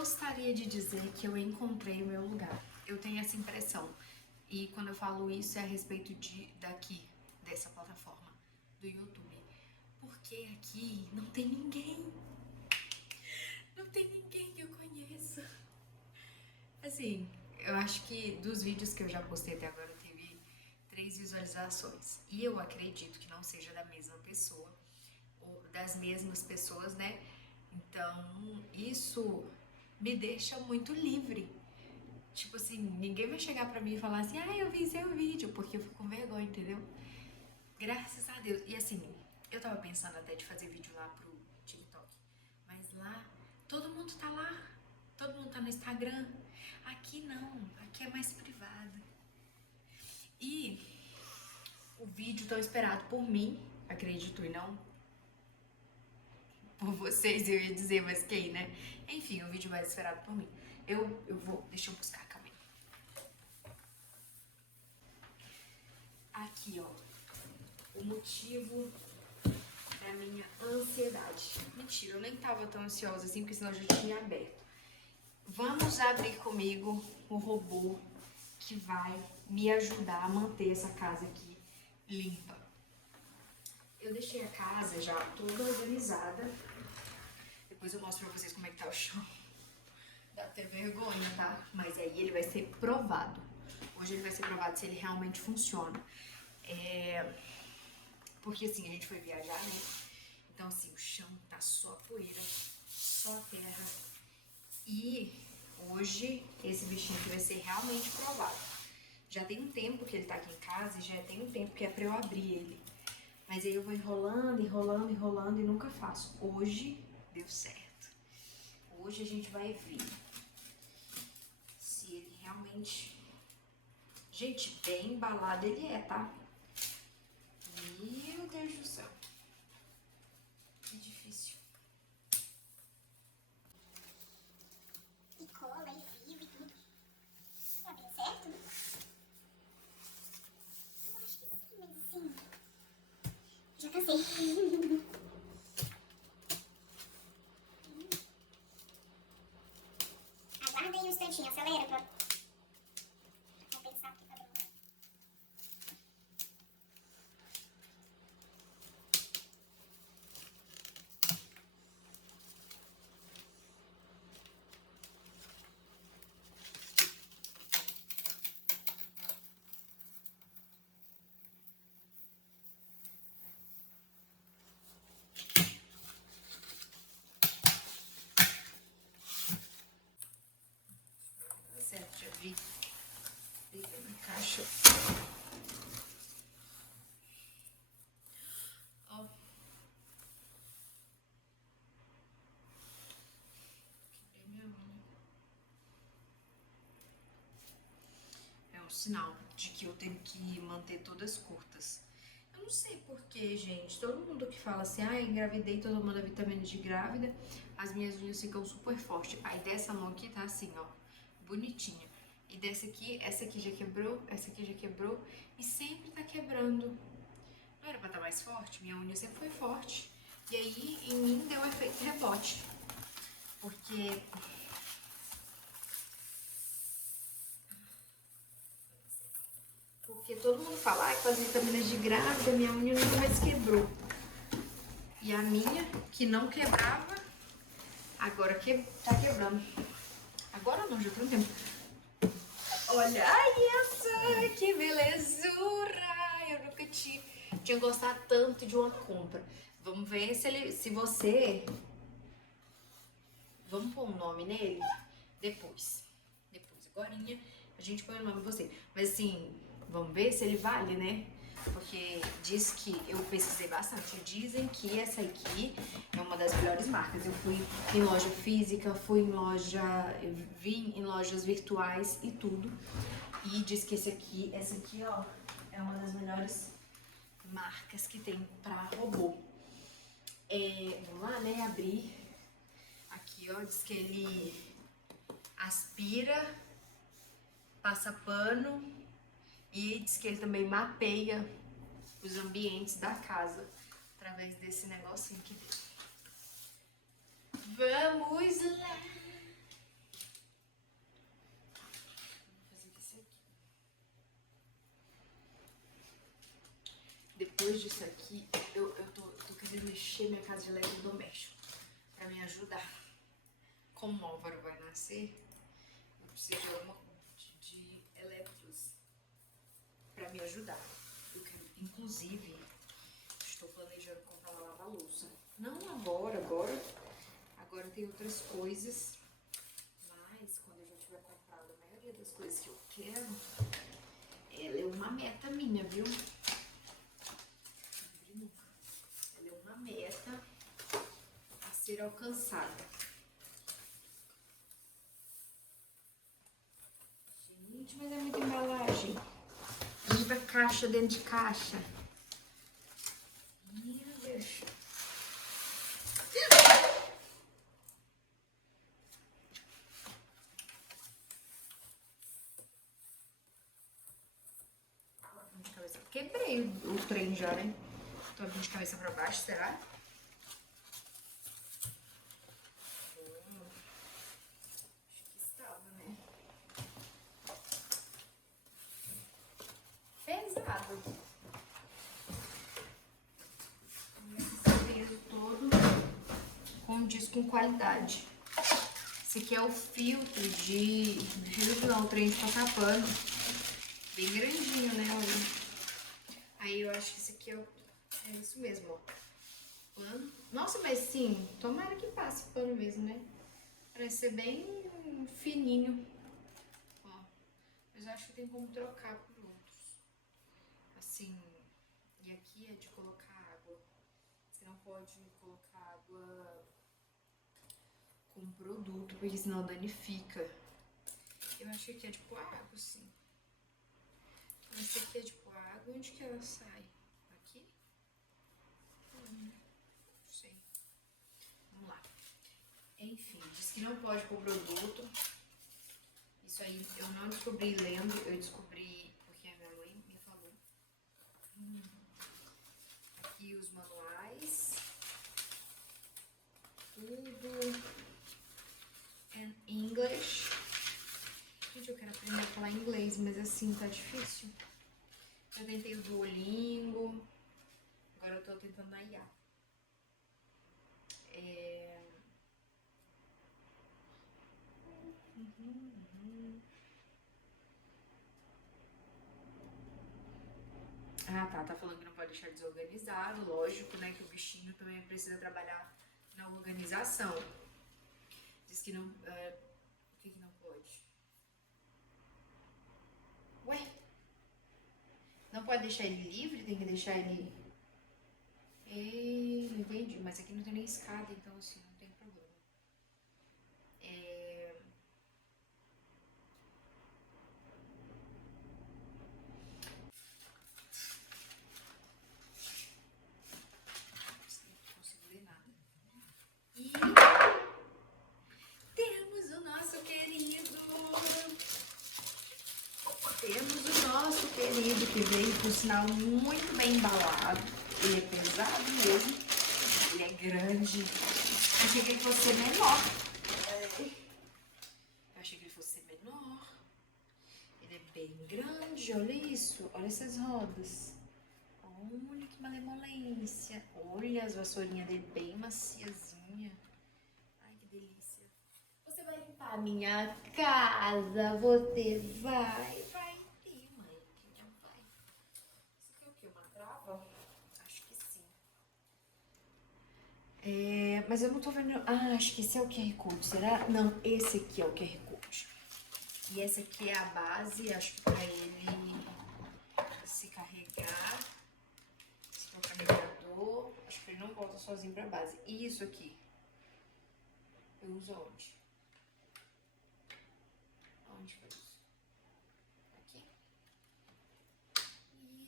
gostaria de dizer que eu encontrei o meu lugar. Eu tenho essa impressão. E quando eu falo isso é a respeito dessa plataforma, do YouTube. Porque aqui não tem ninguém. Não tem ninguém que eu conheça. Assim, eu acho que dos vídeos que eu já postei até agora teve 3 visualizações. E eu acredito que não seja da mesma pessoa, ou das mesmas pessoas, né? Então, isso me deixa muito livre. Tipo assim, ninguém vai chegar pra mim e falar assim, eu vi seu vídeo, porque eu fico com vergonha, entendeu? Graças a Deus. E assim, eu tava pensando até de fazer vídeo lá pro TikTok, mas lá, todo mundo tá lá, todo mundo tá no Instagram. Aqui não, aqui é mais privado. E o vídeo tão esperado por mim, acredito e não por vocês, eu ia dizer, mas quem, né? Enfim, o vídeo mais esperado por mim. Eu vou, deixa eu buscar, calma aí. Aqui, ó, o motivo da minha ansiedade. Mentira, eu nem tava tão ansiosa assim, porque senão eu já tinha aberto. Vamos abrir comigo o robô que vai me ajudar a manter essa casa aqui limpa. Eu deixei a casa já toda organizada. Depois eu mostro pra vocês como é que tá o chão. Dá até vergonha, tá? Mas aí ele vai ser provado. Hoje ele vai ser provado se ele realmente funciona. Porque assim, a gente foi viajar, né? Então assim, o chão tá só poeira, só terra. E hoje esse bichinho aqui vai ser realmente provado. Já tem um tempo que ele tá aqui em casa e já tem um tempo que é pra eu abrir ele. Mas aí eu vou enrolando, enrolando, enrolando e nunca faço. Hoje deu certo. Hoje a gente vai ver se ele realmente... Gente, bem embalado ele é, tá? Meu Deus do céu. Que difícil. E cola, e fio e tudo. Tá bem certo? Eu acho que sim, mas assim... Já cansei. Aguarda aí um instantinho, acelera pra compensar aqui pra demorar. Tá certo, já vi. Peguei no caixa. Ó. Quebrei minha unha. É um sinal de que eu tenho que manter todas curtas. Eu não sei porquê, gente. Todo mundo que fala assim, engravidei, todo mundo a vitamina de grávida, as minhas unhas ficam super fortes. Aí dessa mão aqui tá assim, ó, bonitinha. E dessa aqui, essa aqui já quebrou, essa aqui já quebrou e sempre tá quebrando. Não era pra estar mais forte? Minha unha sempre foi forte. E aí, em mim, deu um efeito rebote. Porque... todo mundo fala, com as vitaminas de grávida, minha unha nunca mais quebrou. E a minha, que não quebrava, agora tá quebrando. Agora não, já tem um tempo. Olha essa, que belezura! Eu nunca tinha gostado tanto de uma compra. Vamos ver se você... Vamos pôr um nome nele? Depois, agorinha, a gente põe o nome de você. Mas assim, vamos ver se ele vale, né? Porque diz que, eu pesquisei bastante, dizem que essa aqui é uma das melhores marcas. Eu fui em loja física, vim em lojas virtuais e tudo. E diz que essa aqui, ó, é uma das melhores marcas que tem pra robô. Vamos lá, né, abrir. Aqui, ó, diz que ele aspira, passa pano e diz que ele também mapeia os ambientes da casa através desse negocinho aqui dentro. Vamos lá! depois disso aqui, eu tô querendo mexer minha casa de eletrodoméstico pra me ajudar. Como o Álvaro vai nascer, eu preciso de alguma de eletros pra me ajudar. Inclusive, estou planejando comprar uma lava-louça. Não agora tem outras coisas, mas quando eu já tiver comprado a maioria das coisas que eu quero, ela é uma meta minha, viu? Ela é uma meta a ser alcançada. Gente, mas é muita embalagem. Muita caixa dentro de caixa. Meu Deus. De cabeça. Quebrei o trem já, né? Tô abrindo de cabeça pra baixo, será? Acho que estava, né? Pesado. Esse peso todo condiz com qualidade. Esse aqui é o filtro de... Filtro não, o trem de passar pano. Bem grandinho, né? Olha. Aí eu acho que esse aqui é isso mesmo, ó. Pano. Nossa, mas sim, tomara que passe pano mesmo, né? Parece ser bem fininho. Ó. Mas eu acho que tem como trocar por outros. Assim, e aqui é de colocar água. Você não pode colocar água com produto, porque senão danifica. Eu achei que é tipo água, sim. Esse aqui é tipo água, onde que ela sai? Aqui? Não sei. Vamos lá. Enfim, diz que não pode pôr produto. Isso aí eu não descobri lendo, eu descobri porque a minha mãe me falou. Aqui os manuais. Tudo em English. Gente, eu quero aprender a falar inglês, mas assim tá difícil. Eu tentei o Duolingo, agora eu tô tentando na IA. Ah, tá falando que não pode deixar desorganizado, lógico, né, que o bichinho também precisa trabalhar na organização. Diz que não, por que não pode? Ué? Não pode deixar ele livre? Tem que deixar ele... entendi, mas aqui não tem nem escada, então assim, não tem problema. Não consigo ler nada. E temos o nosso querido... Temos o nosso querido que veio, por sinal, muito bem embalado. Ele é pesado mesmo. Ele é grande. Eu achei que ele fosse ser menor. Eu achei que ele fosse ser menor. Ele é bem grande, olha isso. Olha essas rodas. Olha que malemolência. Olha as vassourinhas dele bem maciazinha. Ai, que delícia. Você vai limpar a minha casa. Você vai ter, mãe. Que não vai. Isso aqui é o quê? Uma trava? Acho que sim. Mas eu não tô vendo... Ah, acho que esse é o QR Code, será? Não, esse aqui é o QR Code. E essa aqui é a base, acho que pra ele se carregar. Esse é o carregador. Acho que ele não volta sozinho pra base. E isso aqui? Eu uso onde? Onde que eu uso? Aqui?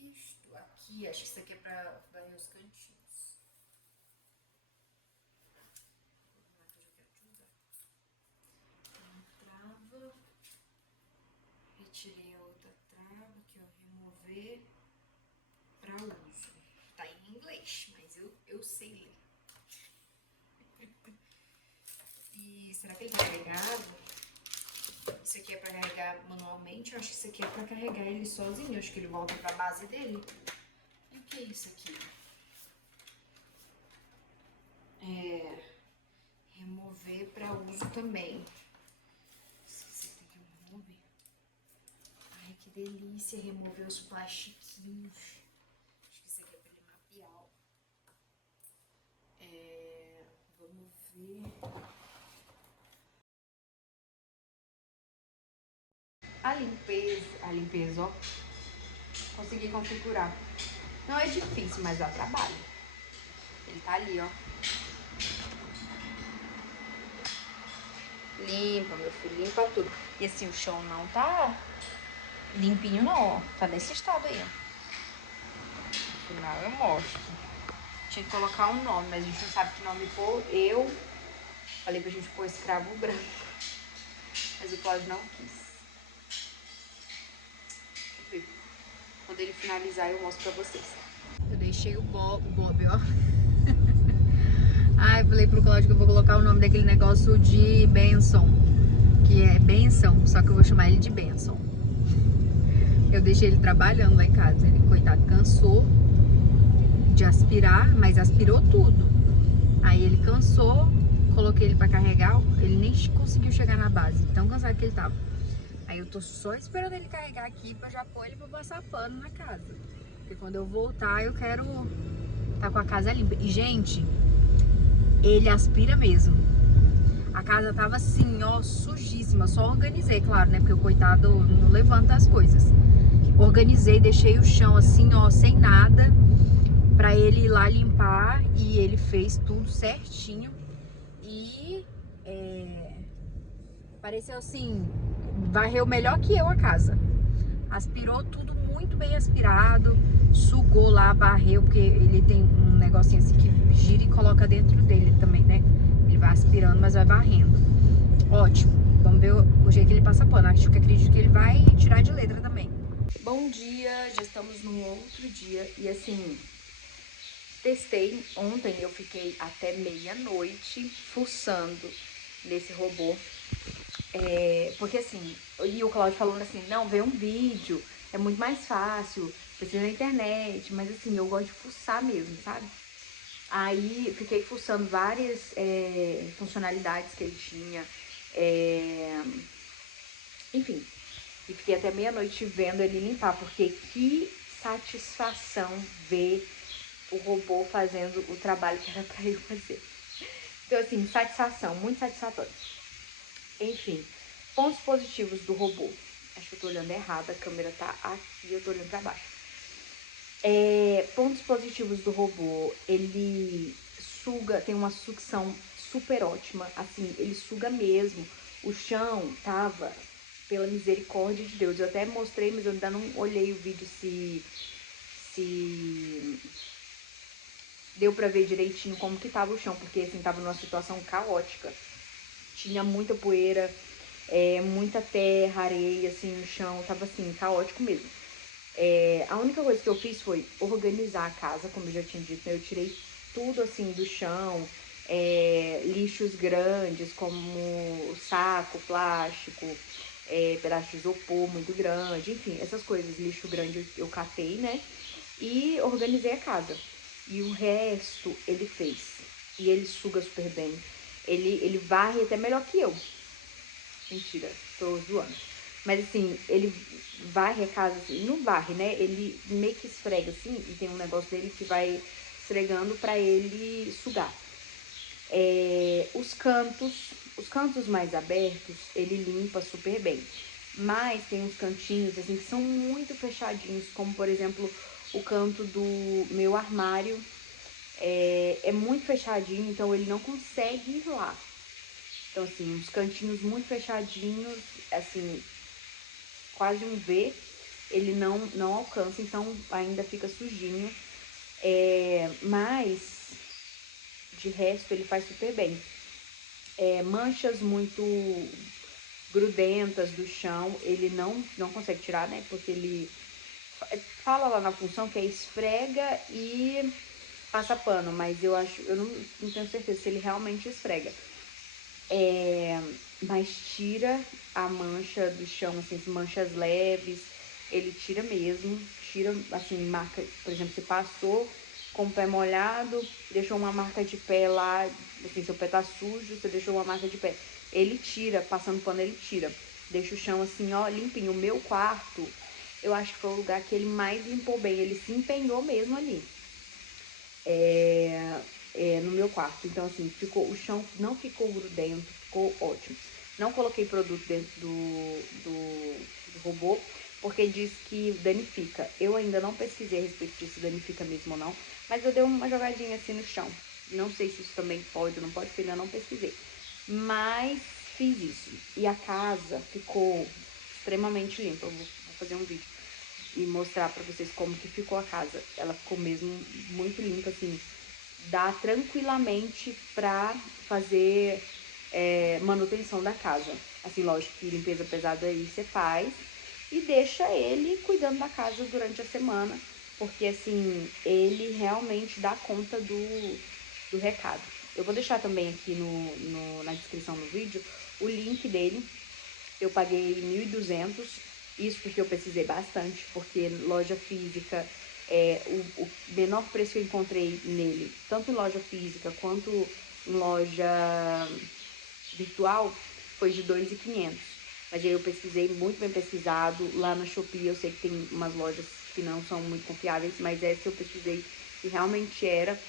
Isto aqui, acho que isso aqui é pra varrer os cantinhos. Trava. Retirei a outra trava aqui, ó. Remover para uso. Tá em inglês, mas eu sei ler. E será que ele tá carregado? Isso aqui é pra carregar manualmente. Eu acho que isso aqui é pra carregar ele sozinho. Eu acho que ele volta pra base dele. E o que é isso aqui? Remover para uso também. Esse aqui tem que remover. Ai, que delícia remover os plastiquinhos. Acho que isso aqui é pra ele mapear. Vamos ver. A limpeza, ó. Consegui configurar. Não é difícil, mas dá trabalho. Ele tá ali, ó. Limpa, meu filho, limpa tudo. E assim, o chão não tá limpinho não, ó. Tá nesse estado aí, ó. No final eu mostro. Tinha que colocar um nome, mas a gente não sabe que nome pôr. Eu falei pra gente pôr escravo branco. Mas o Cláudio não quis. Deixa eu ver. Quando ele finalizar, eu mostro pra vocês. Eu deixei o Bob, ó. Ai, falei pro Cláudio que eu vou colocar o nome daquele negócio de Benson. Que é Benção, só que eu vou chamar ele de Benson. Eu deixei ele trabalhando lá em casa. Ele, coitado, cansou de aspirar, mas aspirou tudo. Aí ele cansou, coloquei ele pra carregar, ele nem conseguiu chegar na base, tão cansado que ele tava. Aí eu tô só esperando ele carregar aqui pra já pôr ele pra passar pano na casa. Porque quando eu voltar eu quero tá com a casa limpa. E gente, ele aspira mesmo. A casa tava assim, ó, sujíssima. Só organizei, claro, né? Porque o coitado não levanta as coisas. Organizei, deixei o chão assim, ó, sem nada, pra ele ir lá limpar. E ele fez tudo certinho. E pareceu assim, varreu melhor que eu a casa. Aspirou tudo muito bem aspirado. Sugou lá, varreu, porque ele tem um negocinho assim que gira e coloca dentro dele também, né? Ele vai aspirando, mas vai varrendo. Ótimo. Vamos ver o jeito que ele passa pano. Acredito que ele vai tirar de letra também. Bom dia, já estamos num outro dia. E assim, testei. Ontem eu fiquei até meia-noite fuçando nesse robô. Porque assim, e o Cláudio falando assim, não, vê um vídeo, é muito mais fácil, precisa na internet, mas assim, eu gosto de fuçar mesmo, sabe? Aí fiquei fuçando várias funcionalidades que ele tinha, enfim, e fiquei até meia-noite vendo ele limpar, porque que satisfação ver o robô fazendo o trabalho que era pra eu fazer. Então assim, satisfação, muito satisfatório. Enfim, pontos positivos do robô. Acho que eu tô olhando errado, a câmera tá aqui, eu tô olhando pra baixo. Pontos positivos do robô, ele suga, tem uma sucção super ótima, assim, ele suga mesmo. O chão tava, pela misericórdia de Deus, eu até mostrei, mas eu ainda não olhei o vídeo se deu pra ver direitinho como que tava o chão, porque assim, tava numa situação caótica. Tinha muita poeira, muita terra, areia, assim, no chão, tava assim, caótico mesmo. A única coisa que eu fiz foi organizar a casa, como eu já tinha dito, né? Eu tirei tudo assim do chão, lixos grandes como saco, plástico, pedaço de isopor muito grande, enfim, essas coisas, lixo grande eu catei, né? E organizei a casa. E o resto ele fez. E ele suga super bem. Ele varre até melhor que eu. Mentira, tô zoando. Mas assim, ele varre a casa assim, não varre, né? Ele meio que esfrega assim, e tem um negócio dele que vai esfregando pra ele sugar. Os cantos mais abertos, ele limpa super bem. Mas tem uns cantinhos assim que são muito fechadinhos, como por exemplo o canto do meu armário. É muito fechadinho, então ele não consegue ir lá. Então, assim, uns cantinhos muito fechadinhos, assim, quase um V, ele não alcança, então ainda fica sujinho. Mas, de resto, ele faz super bem. Manchas muito grudentas do chão, ele não consegue tirar, né? Porque ele fala lá na função que é esfrega e passa pano, mas eu não tenho certeza se ele realmente esfrega. Mas tira a mancha do chão, assim, as manchas leves, ele tira mesmo, tira, assim, marca, por exemplo, você passou com o pé molhado, deixou uma marca de pé lá, assim, seu pé tá sujo, você deixou uma marca de pé. Ele tira, passando pano ele tira. Deixa o chão assim, ó, limpinho. O meu quarto, eu acho que foi o lugar que ele mais limpou bem. Ele se empenhou mesmo ali. No meu quarto. Então, assim, o chão não ficou grudento, ficou ótimo. Não coloquei produto dentro do robô, porque diz que danifica. Eu ainda não pesquisei a respeito disso, danifica mesmo ou não, mas eu dei uma jogadinha assim no chão. Não sei se isso também pode ou não pode, porque ainda não pesquisei. Mas fiz isso. E a casa ficou extremamente limpa. Eu vou fazer um vídeo e mostrar pra vocês como que ficou a casa. Ela ficou mesmo muito limpa, assim. Dá tranquilamente pra fazer manutenção da casa. Assim, lógico que limpeza pesada aí você faz e deixa ele cuidando da casa durante a semana, porque assim, ele realmente dá conta do recado. Eu vou deixar também aqui na descrição do vídeo o link dele. Eu paguei 1.200, isso porque eu pesquisei bastante, porque loja física, o menor preço que eu encontrei nele, tanto em loja física quanto em loja virtual, foi de 2.500. Mas aí eu pesquisei, muito bem pesquisado, lá na Shopee eu sei que tem umas lojas que não são muito confiáveis, mas essa eu pesquisei e realmente era.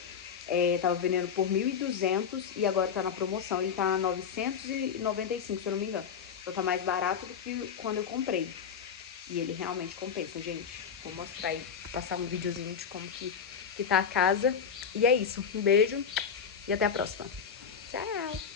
Tava vendendo por 1.200 e agora tá na promoção, ele tá 995, se eu não me engano. Então tá mais barato do que quando eu comprei. E ele realmente compensa, gente. Vou mostrar aí, passar um videozinho de como que tá a casa. E é isso, um beijo e até a próxima. Tchau!